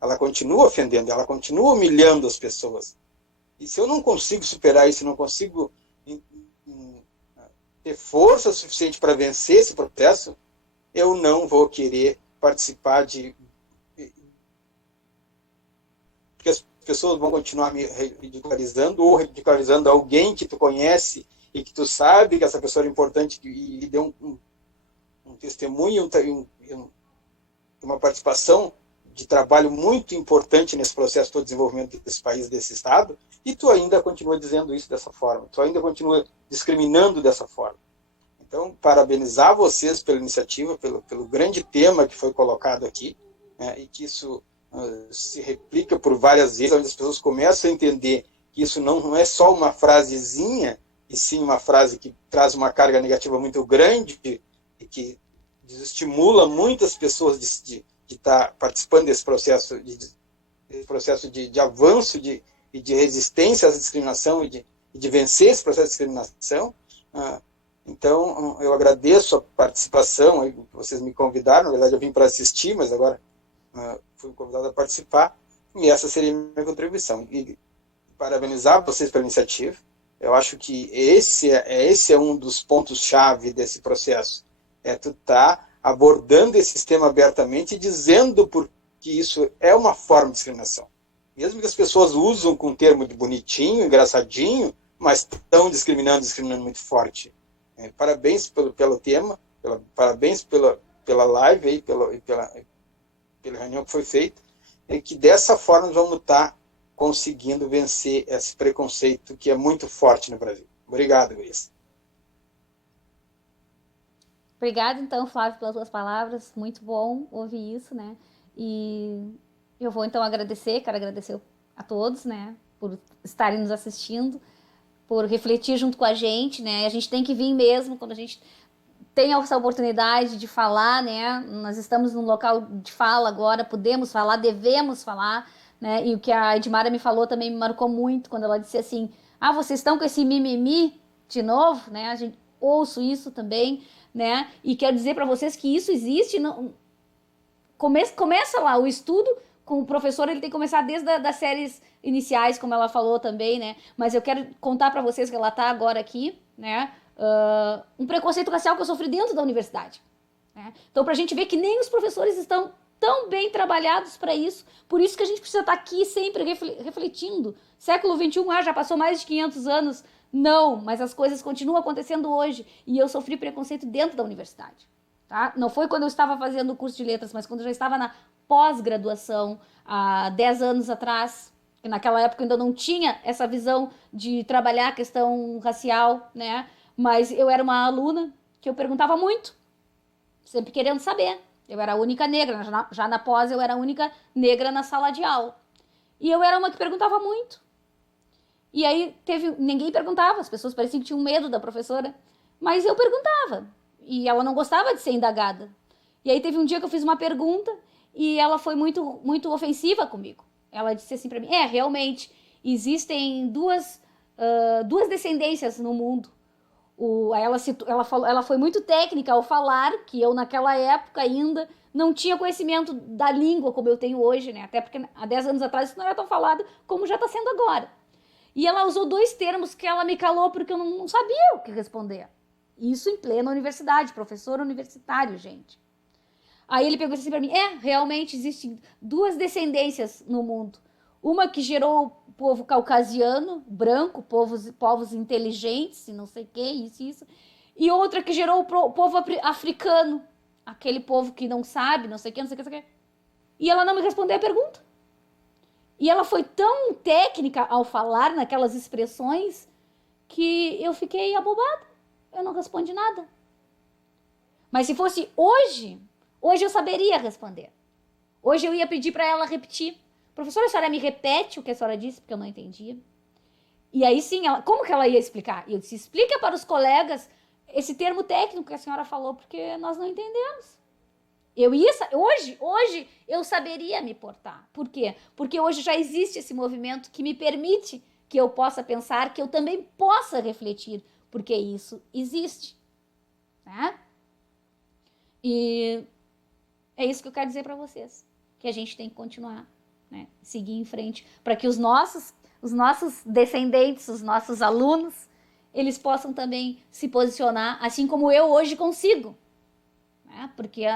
ela continua ofendendo, ela continua humilhando as pessoas. E se eu não consigo superar isso, não consigo ter força suficiente para vencer esse processo, eu não vou querer participar porque as pessoas vão continuar me ridicularizando ou ridicularizando alguém que tu conhece e que tu sabe que essa pessoa é importante e deu um testemunho, uma participação de trabalho muito importante nesse processo de desenvolvimento desse país, desse estado, e tu ainda continua dizendo isso dessa forma, tu ainda continua discriminando dessa forma. Então, parabenizar vocês pela iniciativa, pelo grande tema que foi colocado aqui, né, e que isso se replica por várias vezes, onde as pessoas começam a entender que isso não é só uma frasezinha, e sim uma frase que traz uma carga negativa muito grande e que desestimula muitas pessoas de estar participando desse processo de avanço e de resistência à discriminação e de vencer esse processo de discriminação. Então, eu agradeço a participação, aí, vocês me convidaram, na verdade eu vim para assistir, mas agora fui convidado a participar, e essa seria a minha contribuição. E parabenizar vocês pela iniciativa. Eu acho que esse é um dos pontos-chave desse processo. Tu tá abordando esse tema abertamente e dizendo que isso é uma forma de discriminação. Mesmo que as pessoas usam com um termo de bonitinho, engraçadinho, mas estão discriminando muito forte. Parabéns pelo tema, parabéns pela live aí, pela reunião que foi feita, e que dessa forma nós vamos estar conseguindo vencer esse preconceito que é muito forte no Brasil. Obrigado, Luiz. Obrigada, então, Flávio, pelas suas palavras. Muito bom ouvir isso, né? E eu vou, então, quero agradecer a todos, né, por estarem nos assistindo, por refletir junto com a gente, né? A gente tem que vir mesmo quando a gente tem essa oportunidade de falar, né? Nós estamos num local de fala agora, podemos falar, devemos falar, né? E o que a Edmara me falou também me marcou muito, quando ela disse assim, vocês estão com esse mimimi de novo, né? A gente ouço isso também, né? E quero dizer para vocês que isso existe, não... começa lá o estudo com o professor, ele tem que começar desde das séries iniciais, como ela falou também, né? Mas eu quero contar para vocês, relatar agora aqui, né? Um preconceito racial que eu sofri dentro da universidade, né? Então, para a gente ver que nem os professores estão tão bem trabalhados para isso. Por isso que a gente precisa estar aqui sempre refletindo. Século XXI, já passou mais de 500 anos. Não, mas as coisas continuam acontecendo hoje. E eu sofri preconceito dentro da universidade. Tá? Não foi quando eu estava fazendo o curso de letras, mas quando eu já estava na pós-graduação, há 10 anos atrás. E naquela época eu ainda não tinha essa visão de trabalhar a questão racial, né? Mas eu era uma aluna que eu perguntava muito, sempre querendo saber. Eu era a única negra, já na pós eu era a única negra na sala de aula. E eu era uma que perguntava muito. E aí ninguém perguntava, as pessoas pareciam que tinham medo da professora, mas eu perguntava. E ela não gostava de ser indagada. E aí teve um dia que eu fiz uma pergunta e ela foi muito, muito ofensiva comigo. Ela disse assim para mim, realmente, existem duas descendências no mundo. Ela foi muito técnica ao falar que eu, naquela época ainda, não tinha conhecimento da língua como eu tenho hoje, né? Até porque há 10 anos atrás isso não era tão falado como já está sendo agora. E ela usou 2 termos que ela me calou porque eu não sabia o que responder. Isso em plena universidade, professor universitário, gente. Aí ele perguntou assim para mim, realmente existem 2 descendências no mundo. Uma que gerou o povo caucasiano, branco, povos inteligentes, e não sei o que, isso. E outra que gerou o povo africano, aquele povo que não sabe, não sei o que. E ela não me respondeu a pergunta. E ela foi tão técnica ao falar naquelas expressões que eu fiquei abobada. Eu não respondi nada. Mas se fosse hoje eu saberia responder. Hoje eu ia pedir para ela repetir. Professora, a senhora me repete o que a senhora disse, porque eu não entendia. E aí sim, como que ela ia explicar? Eu disse, explica para os colegas esse termo técnico que a senhora falou, porque nós não entendemos. Hoje eu saberia me portar. Por quê? Porque hoje já existe esse movimento que me permite que eu possa pensar, que eu também possa refletir, porque isso existe. Né? E é isso que eu quero dizer para vocês, que a gente tem que continuar, né? Seguir em frente, para que os nossos descendentes, os nossos alunos, eles possam também se posicionar, assim como eu hoje consigo. Né? Porque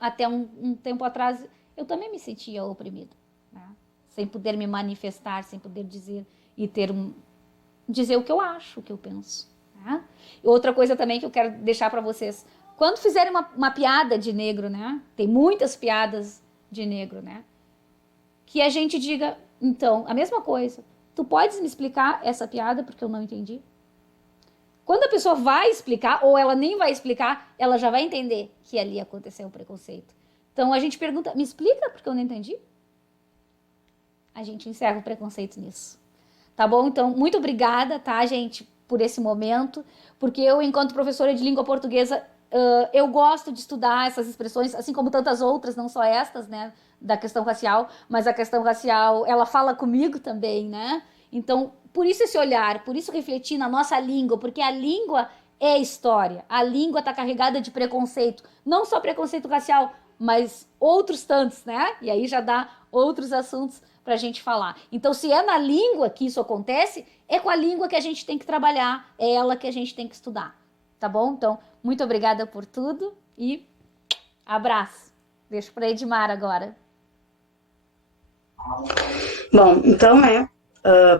até um tempo atrás eu também me sentia oprimida, né? Sem poder me manifestar, sem poder dizer e dizer o que eu acho, o que eu penso. Né? E outra coisa também que eu quero deixar para vocês, quando fizerem uma piada de negro, né? Tem muitas piadas de negro, né? Que a gente diga, então, a mesma coisa. Tu podes me explicar essa piada porque eu não entendi? Quando a pessoa vai explicar, ou ela nem vai explicar, ela já vai entender que ali aconteceu o preconceito. Então a gente pergunta, me explica porque eu não entendi? A gente encerra o preconceito nisso. Tá bom? Então, muito obrigada, tá, gente, por esse momento, porque eu, enquanto professora de língua portuguesa, eu gosto de estudar essas expressões, assim como tantas outras, não só estas, né, da questão racial, mas a questão racial, ela fala comigo também, né? Então, por isso esse olhar, por isso refletir na nossa língua, porque a língua é história, a língua está carregada de preconceito, não só preconceito racial, mas outros tantos, né? E aí já dá outros assuntos para a gente falar. Então, se é na língua que isso acontece, é com a língua que a gente tem que trabalhar, é ela que a gente tem que estudar, tá bom? Então, muito obrigada por tudo e abraço. Deixo para Edmar agora. Bom, então, né,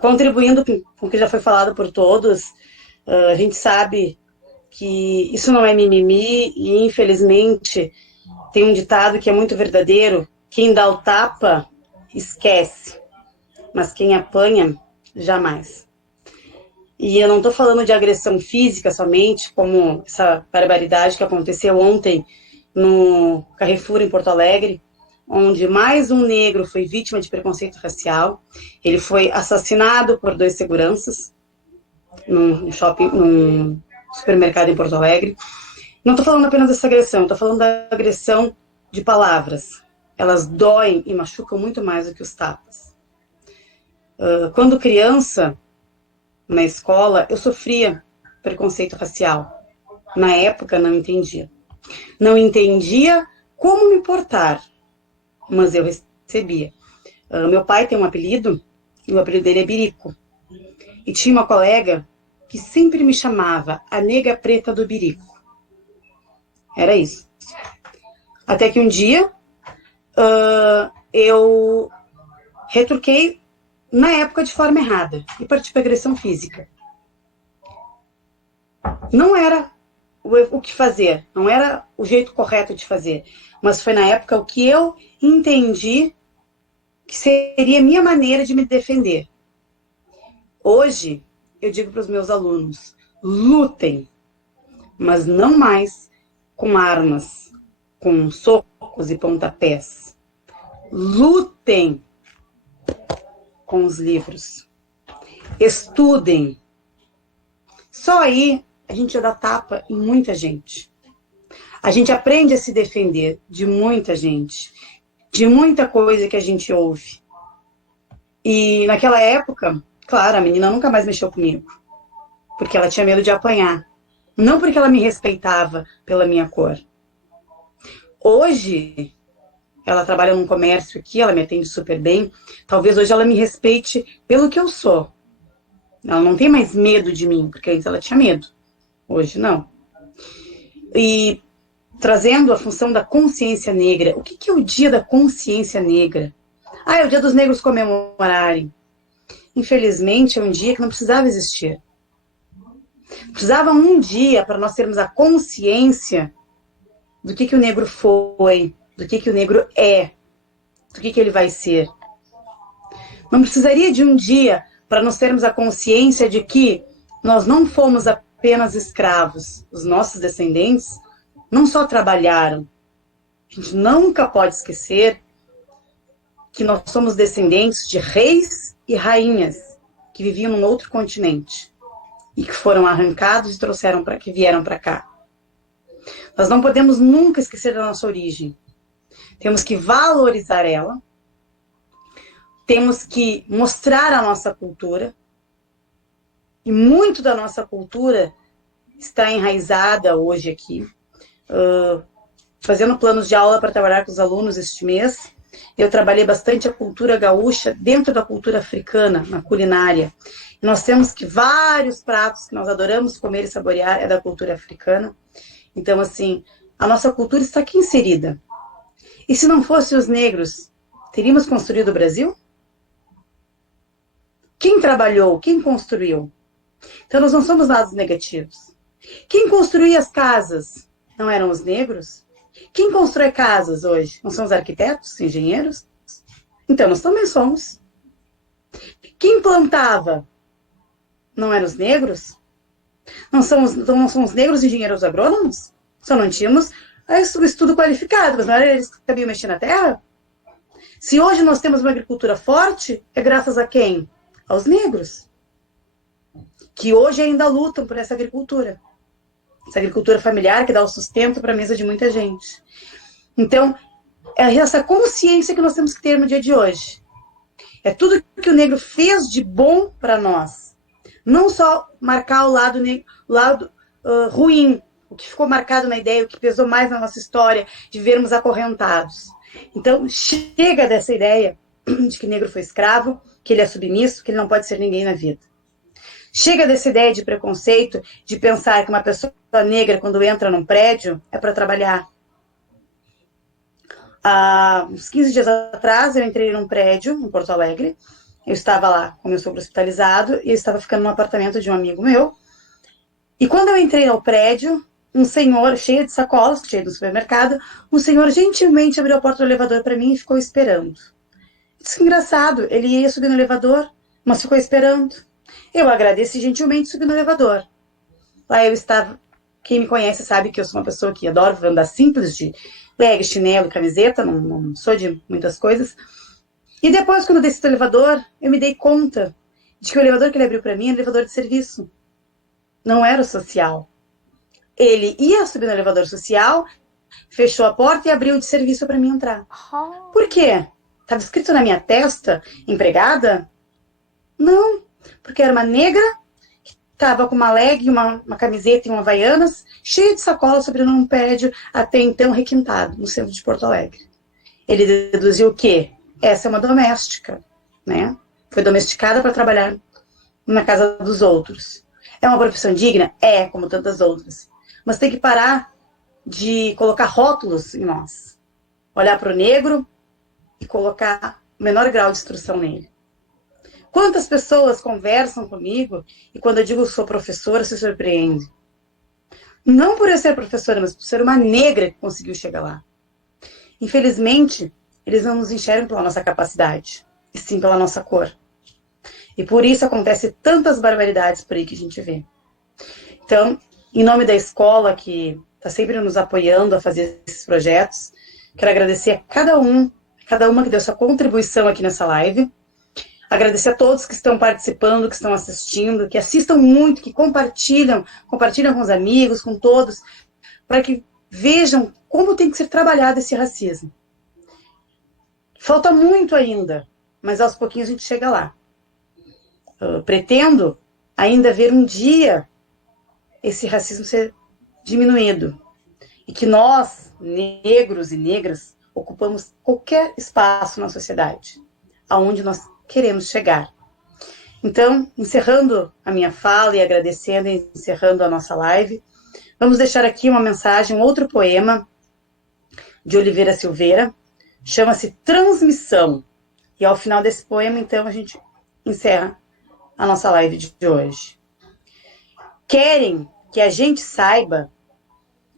contribuindo com o que já foi falado por todos, a gente sabe que isso não é mimimi e, infelizmente, tem um ditado que é muito verdadeiro: quem dá o tapa, esquece, mas quem apanha, jamais. E eu não estou falando de agressão física somente, como essa barbaridade que aconteceu ontem no Carrefour, em Porto Alegre, onde mais um negro foi vítima de preconceito racial. Ele foi assassinado por 2 seguranças num supermercado em Porto Alegre. Não estou falando apenas dessa agressão, estou falando da agressão de palavras. Elas doem e machucam muito mais do que os tapas. Quando criança, na escola, eu sofria preconceito racial. Na época, não entendia. Não entendia como me portar, mas eu recebia. Meu pai tem um apelido, e o apelido dele é Birico. E tinha uma colega que sempre me chamava a nega preta do Birico. Era isso. Até que um dia, eu retruquei na época de forma errada e parti para agressão física. Não era o que fazer, não era o jeito correto de fazer, mas foi na época o que eu entendi que seria a minha maneira de me defender. Hoje, eu digo para os meus alunos, lutem, mas não mais com armas, com socos e pontapés. Lutem com os livros. Estudem. Só aí a gente já dá tapa em muita gente. A gente aprende a se defender de muita gente, de muita coisa que a gente ouve. E naquela época, claro, a menina nunca mais mexeu comigo, porque ela tinha medo de apanhar. Não porque ela me respeitava pela minha cor. Hoje, ela trabalha num comércio aqui, ela me atende super bem. Talvez hoje ela me respeite pelo que eu sou. Ela não tem mais medo de mim, porque antes ela tinha medo. Hoje, não. E trazendo a função da consciência negra. O que é o dia da consciência negra? É o dia dos negros comemorarem. Infelizmente, é um dia que não precisava existir. Precisava um dia para nós termos a consciência do que o negro foi, do que o negro é, do que ele vai ser. Não precisaria de um dia para nós termos a consciência de que nós não fomos apenas escravos. Os nossos descendentes não só trabalharam. A gente nunca pode esquecer que nós somos descendentes de reis e rainhas que viviam num outro continente e que foram arrancados e que vieram para cá. Nós não podemos nunca esquecer da nossa origem. Temos que valorizar ela. Temos que mostrar a nossa cultura. E muito da nossa cultura está enraizada hoje aqui. Fazendo planos de aula para trabalhar com os alunos este mês, eu trabalhei bastante a cultura gaúcha dentro da cultura africana, na culinária. E nós temos que vários pratos que nós adoramos comer e saborear é da cultura africana. Então, assim, a nossa cultura está aqui inserida. E se não fossem os negros, teríamos construído o Brasil? Quem trabalhou? Quem construiu? Então, nós não somos lados negativos. Quem construía as casas? Não eram os negros? Quem constrói casas hoje? Não são os arquitetos, engenheiros? Então, nós também somos. Quem plantava? Não eram os negros? Não são os negros engenheiros agrônomos? Só não tínhamos o estudo qualificado, mas não era eles que sabiam mexer na terra? Se hoje nós temos uma agricultura forte, é graças a quem? Aos negros. Que hoje ainda lutam por essa agricultura. Essa agricultura familiar que dá o sustento para a mesa de muita gente. Então, é essa consciência que nós temos que ter no dia de hoje. É tudo que o negro fez de bom para nós. Não só marcar o lado ruim, o que ficou marcado na ideia, o que pesou mais na nossa história, de vermos acorrentados. Então, chega dessa ideia de que negro foi escravo, que ele é submisso, que ele não pode ser ninguém na vida. Chega dessa ideia de preconceito, de pensar que uma pessoa negra, quando entra num prédio, é para trabalhar. Há uns 15 dias atrás, eu entrei num prédio, em Porto Alegre. Eu estava lá com meu sogro hospitalizado e eu estava ficando num apartamento de um amigo meu. E quando eu entrei no prédio, um senhor, cheio de sacolas, cheio do supermercado, um senhor gentilmente abriu a porta do elevador para mim e ficou esperando. Disse que engraçado, ele ia subir no elevador, mas ficou esperando. Eu agradeci gentilmente e subi no elevador. Lá eu estava, quem me conhece sabe que eu sou uma pessoa que adoro andar simples, de leg, chinelo, camiseta, não sou de muitas coisas. E depois, quando eu desci do elevador, eu me dei conta de que o elevador que ele abriu para mim era um elevador de serviço. Não era o social. Ele ia subir no elevador social, fechou a porta e abriu de serviço para mim entrar. Por quê? Estava escrito na minha testa, empregada? Não, porque era uma negra que estava com uma leg, uma camiseta e uma havaianas, cheia de sacolas, subindo num prédio até então requintado, no centro de Porto Alegre. Ele deduziu o quê? Essa é uma doméstica, né? Foi domesticada para trabalhar na casa dos outros. É uma profissão digna? É, como tantas outras. Mas tem que parar de colocar rótulos em nós. Olhar para o negro e colocar o menor grau de instrução nele. Quantas pessoas conversam comigo e quando eu digo que sou professora, se surpreende. Não por eu ser professora, mas por ser uma negra que conseguiu chegar lá. Infelizmente, eles não nos enxergam pela nossa capacidade, e sim pela nossa cor. E por isso acontece tantas barbaridades por aí que a gente vê. Então, em nome da escola que está sempre nos apoiando a fazer esses projetos, quero agradecer a cada uma que deu sua contribuição aqui nessa live. Agradecer a todos que estão participando, que estão assistindo, que assistam muito, que compartilham com os amigos, com todos, para que vejam como tem que ser trabalhado esse racismo. Falta muito ainda, mas aos pouquinhos a gente chega lá. Eu pretendo ainda ver um dia esse racismo ser diminuído. E que nós, negros e negras, ocupamos qualquer espaço na sociedade, aonde nós queremos chegar. Então, encerrando a minha fala e agradecendo e encerrando a nossa live, vamos deixar aqui uma mensagem, um outro poema de Oliveira Silveira, chama-se Transmissão. E ao final desse poema, então, a gente encerra a nossa live de hoje. Querem que a gente saiba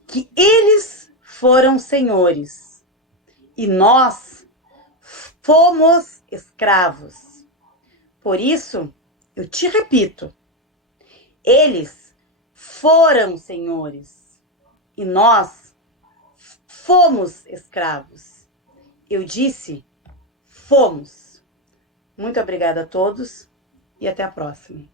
que eles foram senhores e nós fomos escravos. Por isso, eu te repito, eles foram senhores e nós fomos escravos. Eu disse, fomos. Muito obrigada a todos e até a próxima.